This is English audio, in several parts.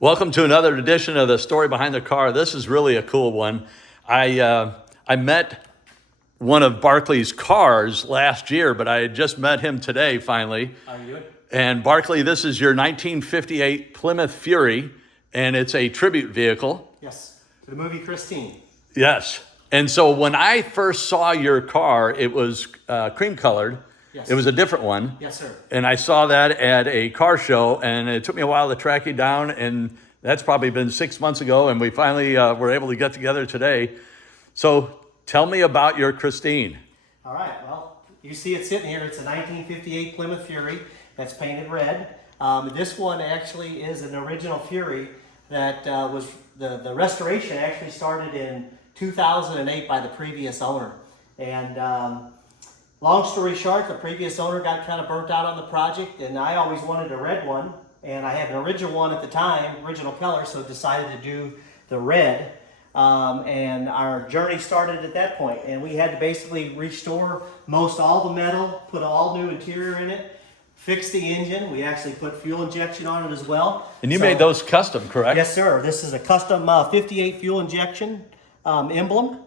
Welcome to another edition of the Story Behind the Car. This is really a cool one. I met one of Barclay's cars last year, but I had just met him today finally. How are you doing? And Barclay, this is your 1958 Plymouth Fury, and it's a tribute vehicle. Yes, to the movie Christine. Yes. And so when I first saw your car, it was cream colored. Yes. It was a different one. Yes, sir. And I saw that at a car show, and it took me a while to track you down, and that's probably been 6 months ago, and we finally were able to get together today. So tell me about your Christine. All right, well, you see it sitting here. It's a 1958 Plymouth Fury that's painted red. This one actually is an original Fury that was, the restoration actually started in 2008 by the previous owner. And long story short, the previous owner got kind of burnt out on the project, and I always wanted a red one, and I had an original one at the time, original color, so decided to do the red. And our journey started at that point, and we had to basically restore most all the metal, put all new interior in it, fix the engine. We actually put fuel injection on it as well. And you made those custom, correct? Yes, sir. This is a custom 58 fuel injection emblem.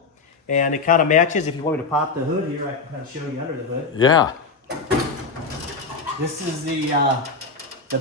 And it kind of matches. If you want me to pop the hood here, I can kind of show you under the hood. Yeah. This is the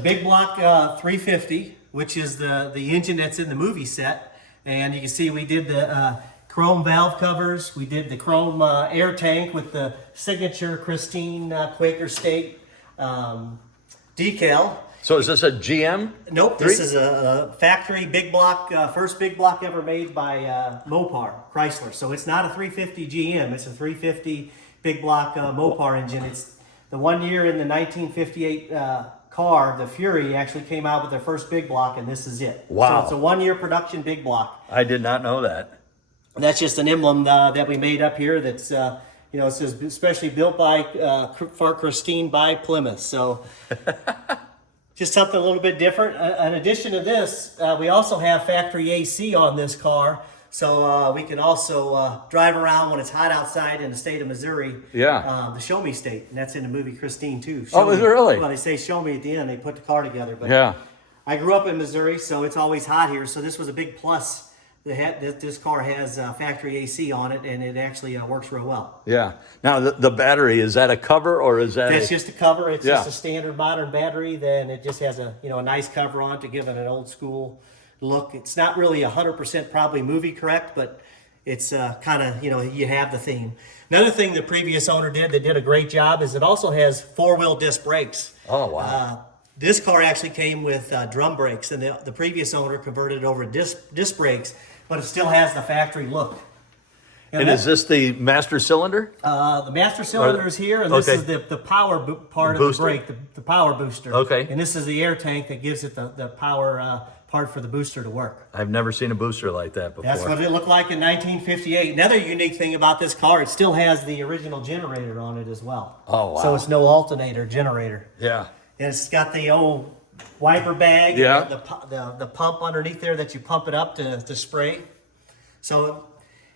big block 350, which is the engine that's in the movie set. And you can see we did the chrome valve covers. We did the chrome air tank with the signature Christine Quaker State decal. So is this a GM? Nope, this is a factory big block, first big block ever made by Mopar, Chrysler. So it's not a 350 GM, it's a 350 big block Mopar engine. It's the 1 year in the 1958 car, the Fury, actually came out with their first big block, and this is it. Wow. So it's a 1 year production big block. I did not know that. And that's just an emblem that we made up here that's, it says especially built by, for Christine by Plymouth. So just something a little bit different. In addition to this, we also have factory AC on this car. So we can also drive around when it's hot outside in the state of Missouri. Yeah. The Show Me State. And that's in the movie Christine too. Oh, is it really? Well, they say Show Me at the end. They put the car together. But Yeah. I grew up in Missouri, so it's always hot here. So this was a big plus. This car has factory AC on it, and it actually works real well. Yeah. Now, the battery, is that a cover or is that That's just a cover. It's Yeah. just a standard modern battery. Then it just has a nice cover on it to give it an old school look. It's not really 100% probably movie correct, but it's kind of, you have the theme. Another thing the previous owner did that did a great job is it also has four-wheel disc brakes. Oh, wow. This car actually came with drum brakes, and the previous owner converted it over to disc brakes, but it still has the factory look. And is this the master cylinder? The master cylinder is here, and this is the power part of the brake, the power booster. Okay. And this is the air tank that gives it the power part for the booster to work. I've never seen a booster like that before. That's what it looked like in 1958. Another unique thing about this car, it still has the original generator on it as well. Oh, wow. So it's no alternator, generator. Yeah. And it's got the old wiper bag, Yeah. the pump underneath there that you pump it up to spray. So it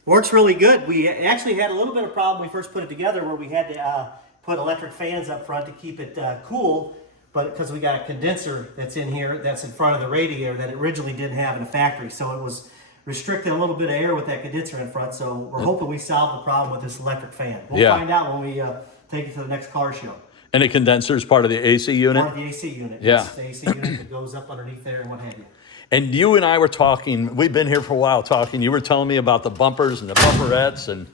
works really good. We actually had a little bit of problem when we first put it together where we had to put electric fans up front to keep it cool, but because we got a condenser that's in here that's in front of the radiator that it originally didn't have in the factory. So it was restricting a little bit of air with that condenser in front. So we're hoping we solved the problem with this electric fan. We'll find out when we take it to the next car show. And the condenser is part of the AC unit? Part of the AC unit. Yeah. It's the AC unit that goes up underneath there and what have you. And you and I were talking, we've been here for a while talking, you were telling me about the bumpers and the bumperettes and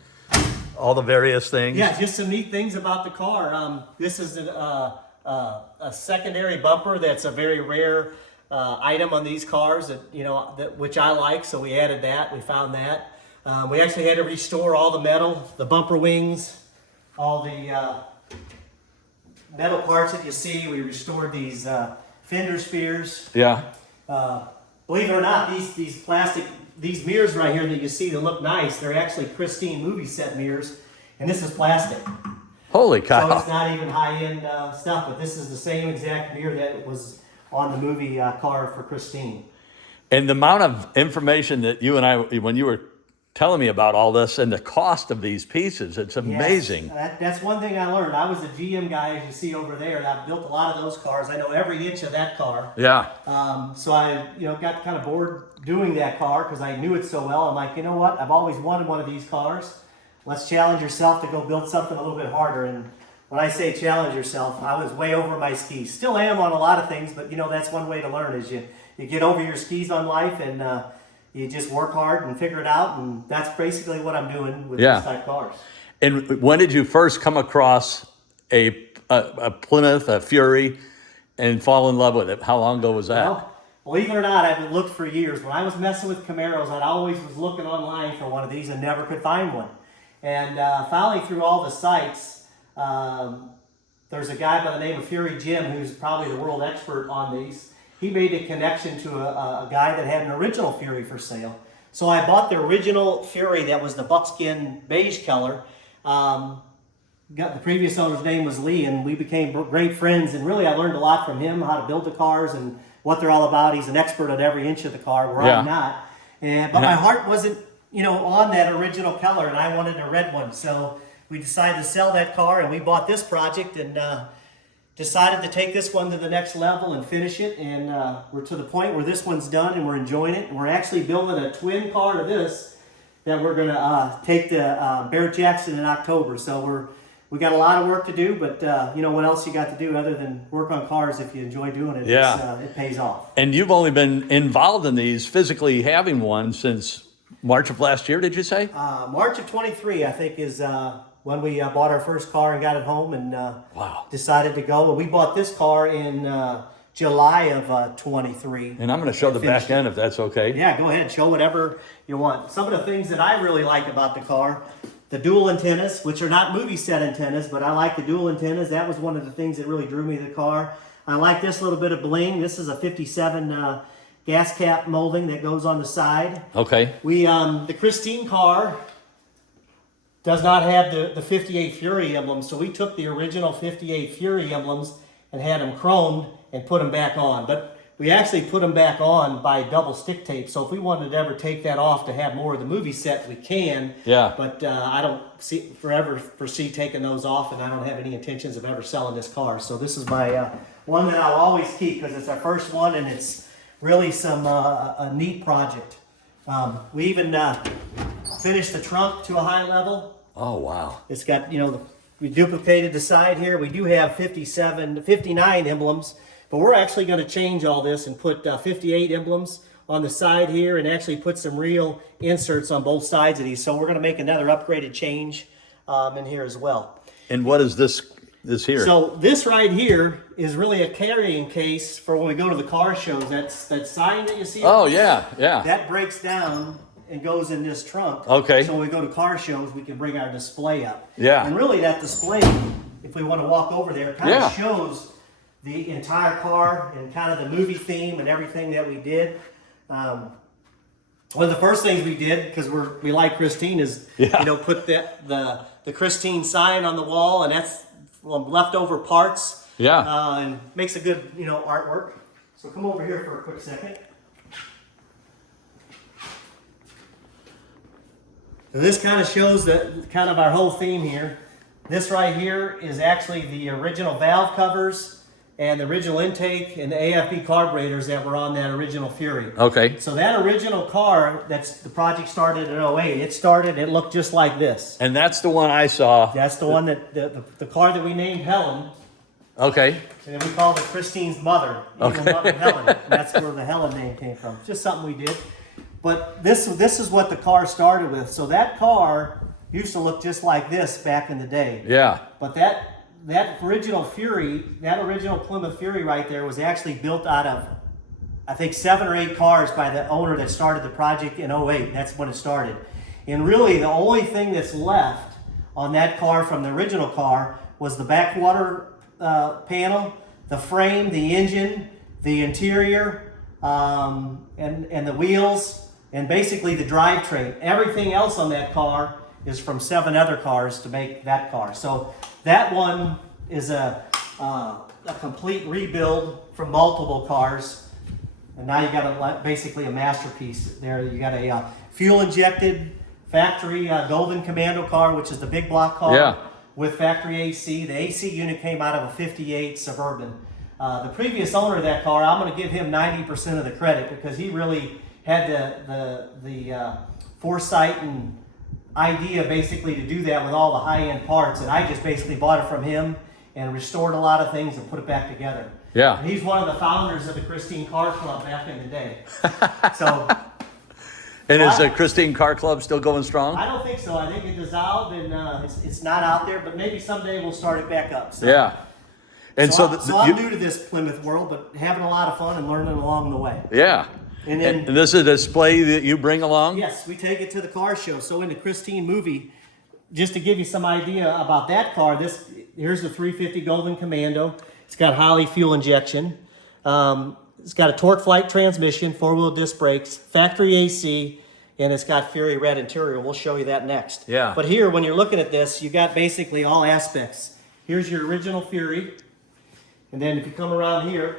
all the various things. Yeah, just some neat things about the car. This is a secondary bumper that's a very rare item on these cars that which I like, so we added that, we found that. We actually had to restore all the metal, the bumper wings, all the metal parts that you see. We restored these fender spears. Yeah. Believe it or not, these mirrors right here that you see that look nice, they're actually Christine movie set mirrors, and this is plastic. Holy cow. So it's not even high-end stuff, but this is the same exact mirror that was on the movie car for Christine. And the amount of information that you and I, when you were telling me about all this and the cost of these pieces. It's amazing. Yes, that's one thing I learned. I was a GM guy, as you see over there, and I've built a lot of those cars. I know every inch of that car. Yeah. So I, got kind of bored doing that car because I knew it so well. I'm like, you know what? I've always wanted one of these cars. Let's challenge yourself to go build something a little bit harder. And when I say challenge yourself, I was way over my skis. Still am on a lot of things, but that's one way to learn is you get over your skis on life and you just work hard and figure it out. And that's basically what I'm doing with these type cars. And when did you first come across a Plymouth, a Fury, and fall in love with it? How long ago was that? Well, believe it or not, I've looked for years. When I was messing with Camaros, I always was looking online for one of these and never could find one. And finally, through all the sites, there's a guy by the name of Fury Jim, who's probably the world expert on these. He made a connection to a guy that had an original Fury for sale. So I bought the original Fury that was the buckskin beige color. The previous owner's name was Lee, and we became great friends. And really, I learned a lot from him, how to build the cars and what they're all about. He's an expert at every inch of the car, where I'm not. But my heart wasn't, on that original color, and I wanted a red one. So we decided to sell that car, and we bought this project and decided to take this one to the next level and finish it. And we're to the point where this one's done, and we're enjoying it. And we're actually building a twin car to this that we're going to take to Barrett Jackson in October. So we got a lot of work to do, but what else you got to do other than work on cars? If you enjoy doing it, it pays off. And you've only been involved in these, physically having one, since March of last year, did you say? March of 23, I think, is when we bought our first car and got it home and decided to go. And we bought this car in July of 23. And I'm going to show the back end, if that's okay. Yeah, go ahead. Show whatever you want. Some of the things that I really like about the car, the dual antennas, which are not movie set antennas, but I like the dual antennas. That was one of the things that really drew me to the car. I like this little bit of bling. This is a 57 gas cap molding that goes on the side. Okay. The Christine car does not have the 58 Fury emblems, so we took the original 58 Fury emblems and had them chromed and put them back on. But we actually put them back on by double stick tape, so if we wanted to ever take that off to have more of the movie set, we can. Yeah. But I don't foresee taking those off, and I don't have any intentions of ever selling this car. So this is my one that I'll always keep because it's our first one, and it's really a neat project. We even finished the trunk to a high level. Oh, wow. It's got, we duplicated the side here. We do have 59 emblems, but we're actually going to change all this and put 58 emblems on the side here and actually put some real inserts on both sides of these. So we're going to make another upgraded change in here as well. And what is this here? So this right here is really a carrying case for when we go to the car shows. That sign that you see. Oh, yeah. That breaks down and goes in this trunk. Okay. So when we go to car shows, we can bring our display up. Yeah. And really that display, if we want to walk over there, kind of shows the entire car and kind of the movie theme and everything that we did. One of the first things we did, because we like Christine, is put the Christine sign on the wall, and that's leftover parts. Yeah. And makes a good artwork. So come over here for a quick second. So this kind of shows our whole theme here. This right here is actually the original valve covers and the original intake and the AFB carburetors that were on that original Fury. Okay. So that original car, the project started in 08. It looked just like this. And that's the one I saw. That's the one that the car that we named Helen. Okay. And we called it Christine's mother. Evil Mother Helen. And that's where the Helen name came from. Just something we did. But this is what the car started with. So that car used to look just like this back in the day. Yeah. But that original Fury, that original Plymouth Fury right there was actually built out of, I think, 7 or 8 cars by the owner that started the project in 08. That's when it started. And really the only thing that's left on that car from the original car was the backwater panel, the frame, the engine, the interior, and the wheels, and basically the drivetrain. Everything else on that car is from 7 other cars to make that car. So that one is a complete rebuild from multiple cars. And now you got basically a masterpiece there. You got a fuel injected factory Golden Commando car, which is the big block car. Yeah. With factory AC. The AC unit came out of a 58 Suburban. The previous owner of that car, I'm going to give him 90% of the credit because he really had the foresight and idea basically to do that with all the high-end parts, and I just basically bought it from him and restored a lot of things and put it back together. Yeah. And he's one of the founders of the Christine Car Club back in the day. So. And is the Christine Car Club still going strong? I don't think so. I think it dissolved and it's not out there, but maybe someday we'll start it back up. So. Yeah. And so, I'm new to this Plymouth world, but having a lot of fun and learning along the way. Yeah. And then, and this is a display that you bring along? Yes, we take it to the car show. So in the Christine movie, just to give you some idea about that car, here's the 350 Golden Commando. It's got Holley fuel injection. It's got a torque flight transmission, 4-wheel disc brakes, factory AC, and it's got Fury Red interior. We'll show you that next. Yeah. But here, when you're looking at this, you got basically all aspects. Here's your original Fury. And then if you come around here,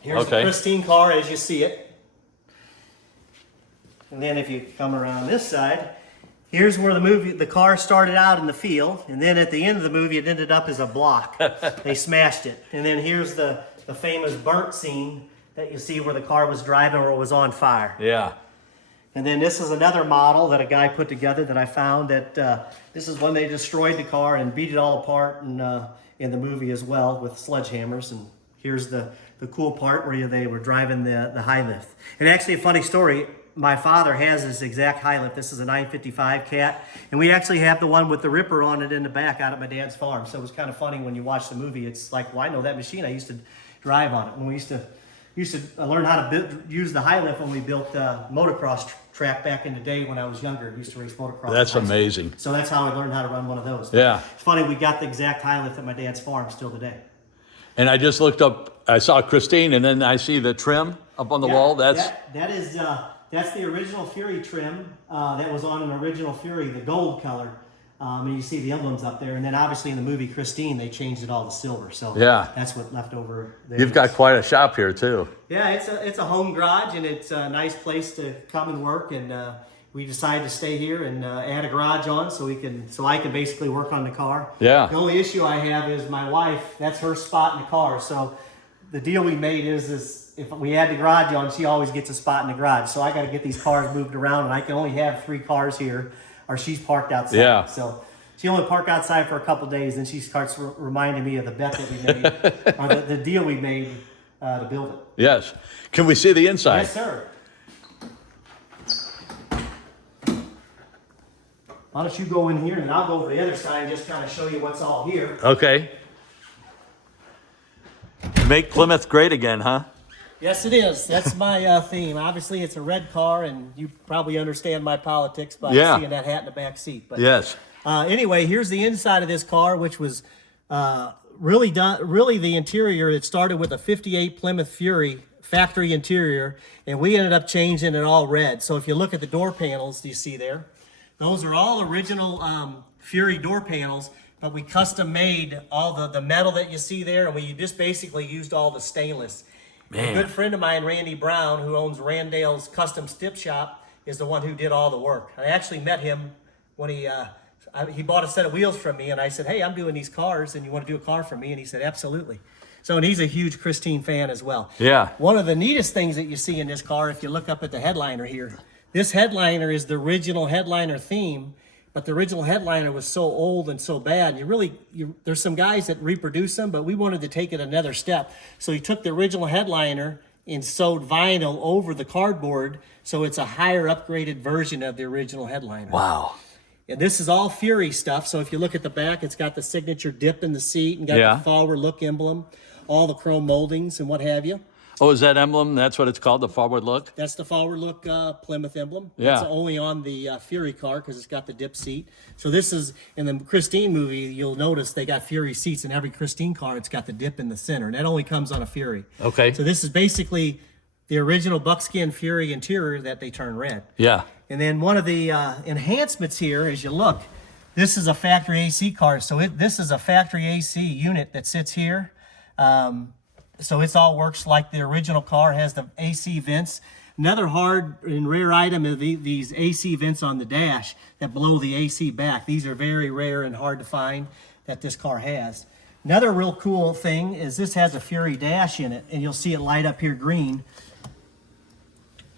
here's the Christine car as you see it. And then if you come around this side, here's where the car started out in the field. And then at the end of the movie, it ended up as a block. They smashed it. And then here's the famous burnt scene that you see where the car was driving or was on fire. Yeah. And then this is another model that a guy put together that I found that this is when they destroyed the car and beat it all apart in the movie as well with sledgehammers. And here's the cool part where they were driving the high lift. And actually a funny story, my father has this exact high lift. This is a 955 Cat. And we actually have the one with the ripper on it in the back out at my dad's farm. So it was kind of funny when you watch the movie. It's like, well, I know that machine. I used to drive on it. When we used to learn how to use the high lift when we built motocross track back in the day when I was younger. I used to race motocross. That's amazing. So that's how I learned how to run one of those. Yeah. It's funny, we got the exact high lift at my dad's farm still today. And I just looked up, I saw Christine, and then I see the trim up on the wall. That's the original Fury trim that was on an original Fury, the gold color. And you see the emblems up there. And then obviously in the movie Christine, they changed it all to silver. So yeah, that's what left over there. You've got quite a shop here too. Yeah, it's a home garage, and it's a nice place to come and work. And we decided to stay here and add a garage on so I can basically work on the car. Yeah. The only issue I have is my wife, that's her spot in the car. So the deal we made is if we add the garage on, she always gets a spot in the garage. So I got to get these cars moved around, and I can only have 3 cars here, or she's parked outside. Yeah. So she only parked outside for a couple days, and she starts reminding me of the bet that we made, or the deal we made to build it. Yes. Can we see the inside? Yes, sir. Why don't you go in here, and I'll go over the other side and just kind of show you what's all here. Okay. Make Plymouth great again, huh? Yes, it is. That's my theme. Obviously, it's a red car, and you probably understand my politics by seeing that hat in the back seat. But yes. Anyway, here's the inside of this car, which was really the interior. It started with a 58 Plymouth Fury factory interior, and we ended up changing it all red. So if you look at the door panels, do you see there? Those are all original Fury door panels, but we custom made all the metal that you see there, and we just basically used all the stainless. Man. A good friend of mine, Randy Brown, who owns Randale's Custom Stip Shop, is the one who did all the work. I actually met him when he bought a set of wheels from me, and I said, hey, I'm doing these cars, and you want to do a car for me? And he said, absolutely. So, and he's a huge Christine fan as well. Yeah. One of the neatest things that you see in this car, if you look up at the headliner here, this headliner is the original headliner theme, but the original headliner was so old and so bad. There's some guys that reproduce them, but we wanted to take it another step. So he took the original headliner and sewed vinyl over the cardboard, so it's a higher upgraded version of the original headliner. Wow. And this is all Fury stuff. So if you look at the back, it's got the signature dip in the seat and got the forward look emblem, all the chrome moldings and what have you. Oh, is that emblem? That's what it's called, the forward look? That's the forward look Plymouth emblem. Yeah. It's only on the Fury car because it's got the dip seat. So this is, in the Christine movie, you'll notice they got Fury seats in every Christine car. It's got the dip in the center, and that only comes on a Fury. Okay. So this is basically the original buckskin Fury interior that they turn red. Yeah. And then one of the enhancements here, as you look, this is a factory AC car. So this is a factory AC unit that sits here. So it all works like the original car, has the AC vents. Another hard and rare item is these AC vents on the dash that blow the AC back. These are very rare and hard to find that this car has. Another real cool thing is this has a Fury dash in it, and you'll see it light up here green.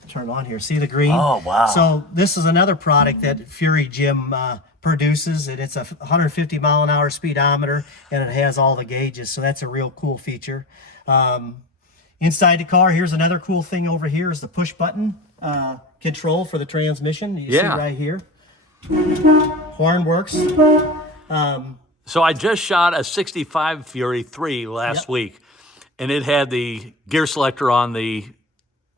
Turn on here, see the green? Oh, wow. So this is another product that Fury Jim produces, and it's a 150 mile an hour speedometer, and it has all the gauges, so that's a real cool feature. Inside the car, here's another cool thing over here is the push button control for the transmission. You see right here. Horn works. So I just shot a 65 Fury 3 last week, and it had the gear selector on the,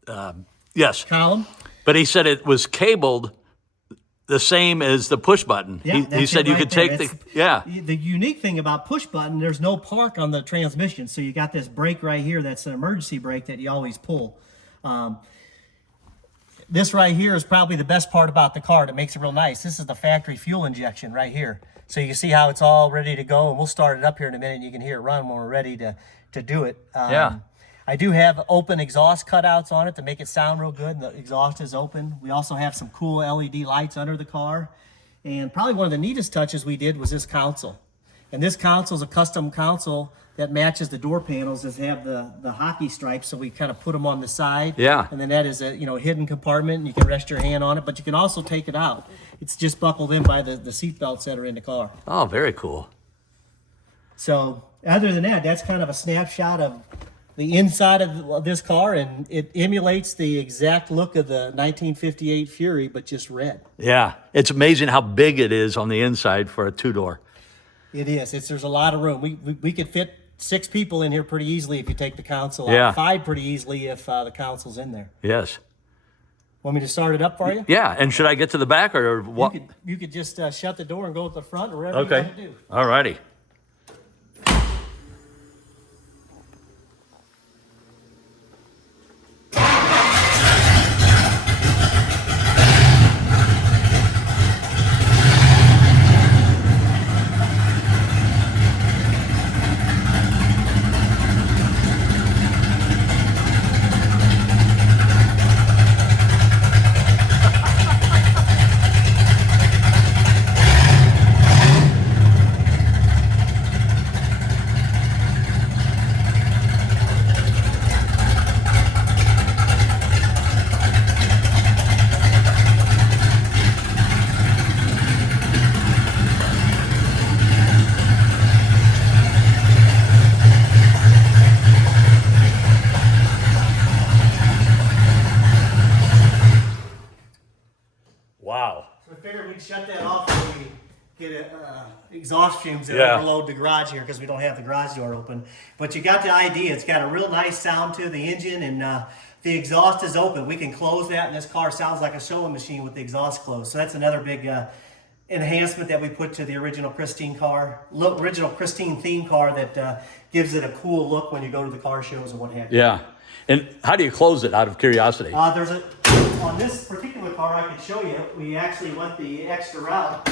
column. But he said it was cabled the same as the push button. Yeah, he said you could take The unique thing about push button, there's no park on the transmission. So you got this brake right here that's an emergency brake that you always pull. This right here is probably the best part about the car that makes it real nice. This is the factory fuel injection right here. So you see how it's all ready to go, and we'll start it up here in a minute, and you can hear it run when we're ready to do it. I do have open exhaust cutouts on it to make it sound real good, and the exhaust is open. We also have some cool LED lights under the car. And probably one of the neatest touches we did was this console. And this console is a custom console that matches the door panels that have the hockey stripes, so we kind of put them on the side. Yeah. And then that is a hidden compartment, and you can rest your hand on it, but you can also take it out. It's just buckled in by the seat belts that are in the car. Oh, very cool. So other than that, that's kind of a snapshot of the inside of this car, and it emulates the exact look of the 1958 Fury, but just red. Yeah, it's amazing how big it is on the inside for a two-door. It is. There's a lot of room. We could fit 6 people in here pretty easily if you take the console out. Yeah. 5 pretty easily if the console's in there. Yes. Want me to start it up for you? Yeah, and should I get to the back or what? You could just shut the door and go to the front or whatever Okay. you want to do. All righty. Wow. So I figured we'd shut that off when we get exhaust fumes that Yeah. overload the garage here because we don't have the garage door open. But you got the idea. It's got a real nice sound to the engine, and the exhaust is open. We can close that, and this car sounds like a sewing machine with the exhaust closed. So that's another big enhancement that we put to the original Christine car, original Christine theme car that gives it a cool look when you go to the car shows and what have you. Yeah. And how do you close it out of curiosity? On this particular car, I could show you, we actually went the extra route,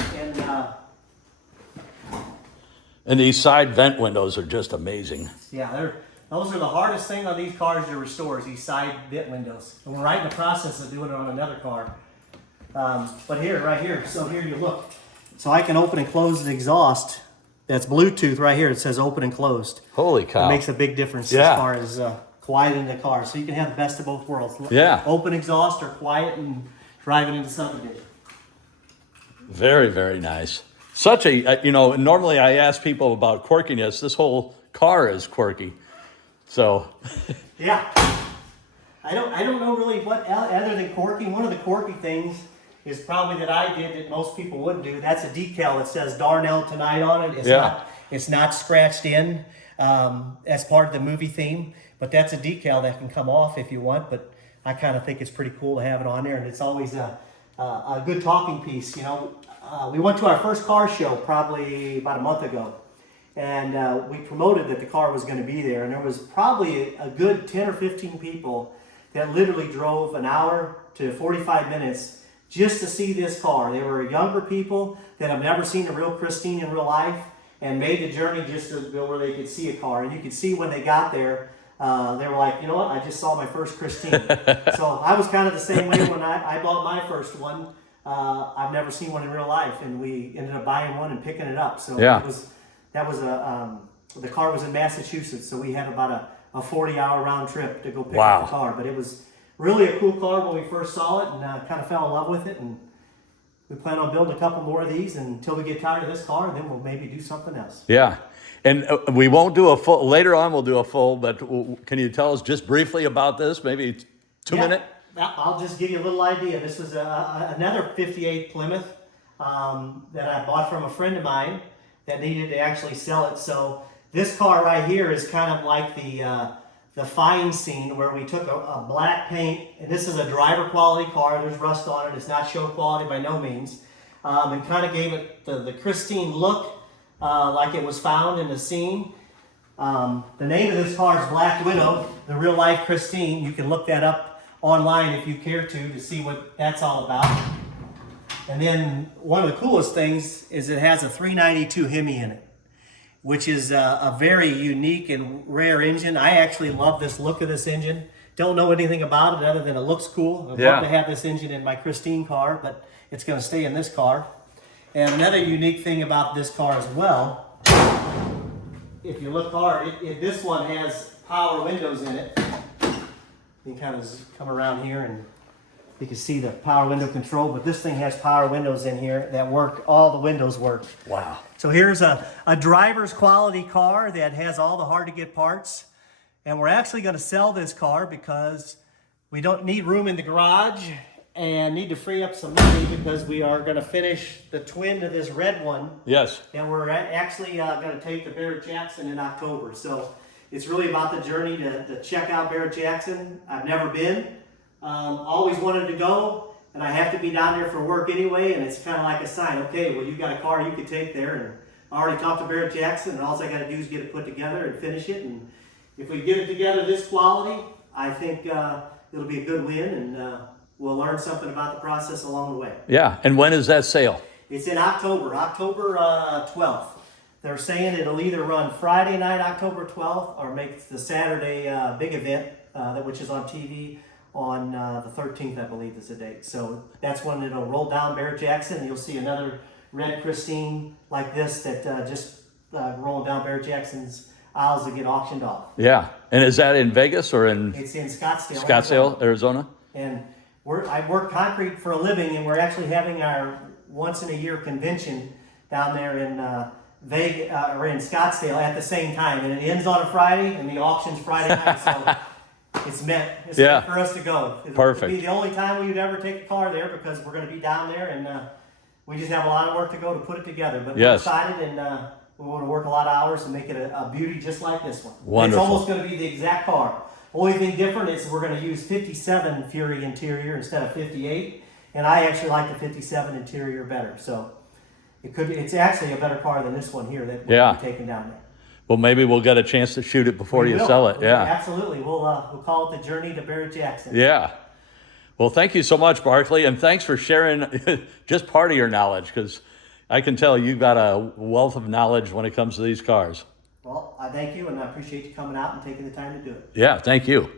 And these side vent windows are just amazing. yeah, those are the hardest thing on these cars to restore, is these side vent windows. And we're right in the process of doing it on another car. But here, right here, so here you look. So I can open and close the exhaust. That's Bluetooth right here. It says open and closed. Holy cow. It makes a big difference Yeah. as far as quiet in the car. So you can have the best of both worlds. Yeah. Open exhaust or quiet and driving into subdivision. Very, very nice. Such a, normally I ask people about quirkiness. This whole car is quirky. So, Yeah. I don't know really what other than quirky. One of the quirky things is probably that I did that most people wouldn't do. That's a decal that says Darnell Tonight on it. It's not scratched in as part of the movie theme, but that's a decal that can come off if you want. But I kind of think it's pretty cool to have it on there, and it's always a good talking piece. We went to our first car show probably about a month ago, and we promoted that the car was going to be there, and there was probably a good 10 or 15 people that literally drove an hour to 45 minutes just to see this car. They were younger people that have never seen a real Christine in real life and made the journey just to go where they could see a car. And you could see when they got there, They were like, you know what, I just saw my first Christine. So I was kind of the same way when I bought my first one. I've never seen one in real life, and we ended up buying one and picking it up. So Yeah. the car was in Massachusetts, so we had about a 40-hour round trip to go pick Wow. up the car. But it was really a cool car when we first saw it, and kind of fell in love with it. And we plan on building a couple more of these until we get tired of this car, and then we'll maybe do something else. Yeah. And we won't do a full, later on we'll do a full, but can you tell us just briefly about this? Maybe 2 minute? I'll just give you a little idea. This was another 58 Plymouth that I bought from a friend of mine that needed to actually sell it. So this car right here is kind of like the find scene where we took a black paint, and this is a driver quality car. There's rust on it. It's not show quality by no means. And kind of gave it the Christine look like it was found in the scene. The name of this car is Black Widow, the real life Christine. You can look that up online if you care to see what that's all about. And then one of the coolest things is it has a 392 Hemi in it, which is a very unique and rare engine. I actually love this look of this engine. Don't know anything about it other than it looks cool. I'd love to have this engine in my Christine car, but it's going to stay in this car. And another unique thing about this car as well, if you look hard, this one has power windows in it. You can kind of come around here and you can see the power window control, but this thing has power windows in here that work. All the windows work. Wow. So here's a driver's quality car that has all the hard to get parts. And we're actually going to sell this car because we don't need room in the garage and need to free up some money because we are going to finish the twin to this red one. Yes. And we're actually going to take to Barrett-Jackson in October. So it's really about the journey to check out Barrett-Jackson. I've never been. Always wanted to go, and I have to be down there for work anyway, and it's kind of like a sign. Okay, well, you got a car you can take there, and I already talked to Barrett-Jackson, and all I got to do is get it put together and finish it. And if we get it together this quality, I think it'll be a good win, and we'll learn something about the process along the way. Yeah. And when is that sale? It's in October 12th. They're saying it'll either run Friday night, October 12th, or make the Saturday big event, which is on TV on the 13th, I believe is the date. So that's when it'll roll down Barrett-Jackson, and you'll see another red Christine like this that just rolling down Barrett-Jackson's aisles to get auctioned off. Yeah. And is that in Vegas or in It's in Scottsdale, Scottsdale, Arizona? And I work concrete for a living, and we're actually having our once-in-a-year convention down there in Vegas or in Scottsdale at the same time, and it ends on a Friday, and the auction's Friday night. So it's meant for us to go. Perfect. It'll be the only time we would ever take a car there because we're going to be down there, and we just have a lot of work to go to put it together. But we're excited, and we want to work a lot of hours to make it a beauty just like this one. Wonderful. It's almost going to be the exact car. Only thing different is we're going to use 57 Fury interior instead of 58, and I actually like the 57 interior better. So it's actually a better car than this one here that we'll be taking down there. Well, maybe we'll get a chance to shoot it before you sell it. Yeah. Absolutely. We'll call it the journey to Barrett-Jackson. Yeah. Well, thank you so much, Barkley, and thanks for sharing just part of your knowledge, because I can tell you've got a wealth of knowledge when it comes to these cars. Well, I thank you, and I appreciate you coming out and taking the time to do it. Yeah, thank you.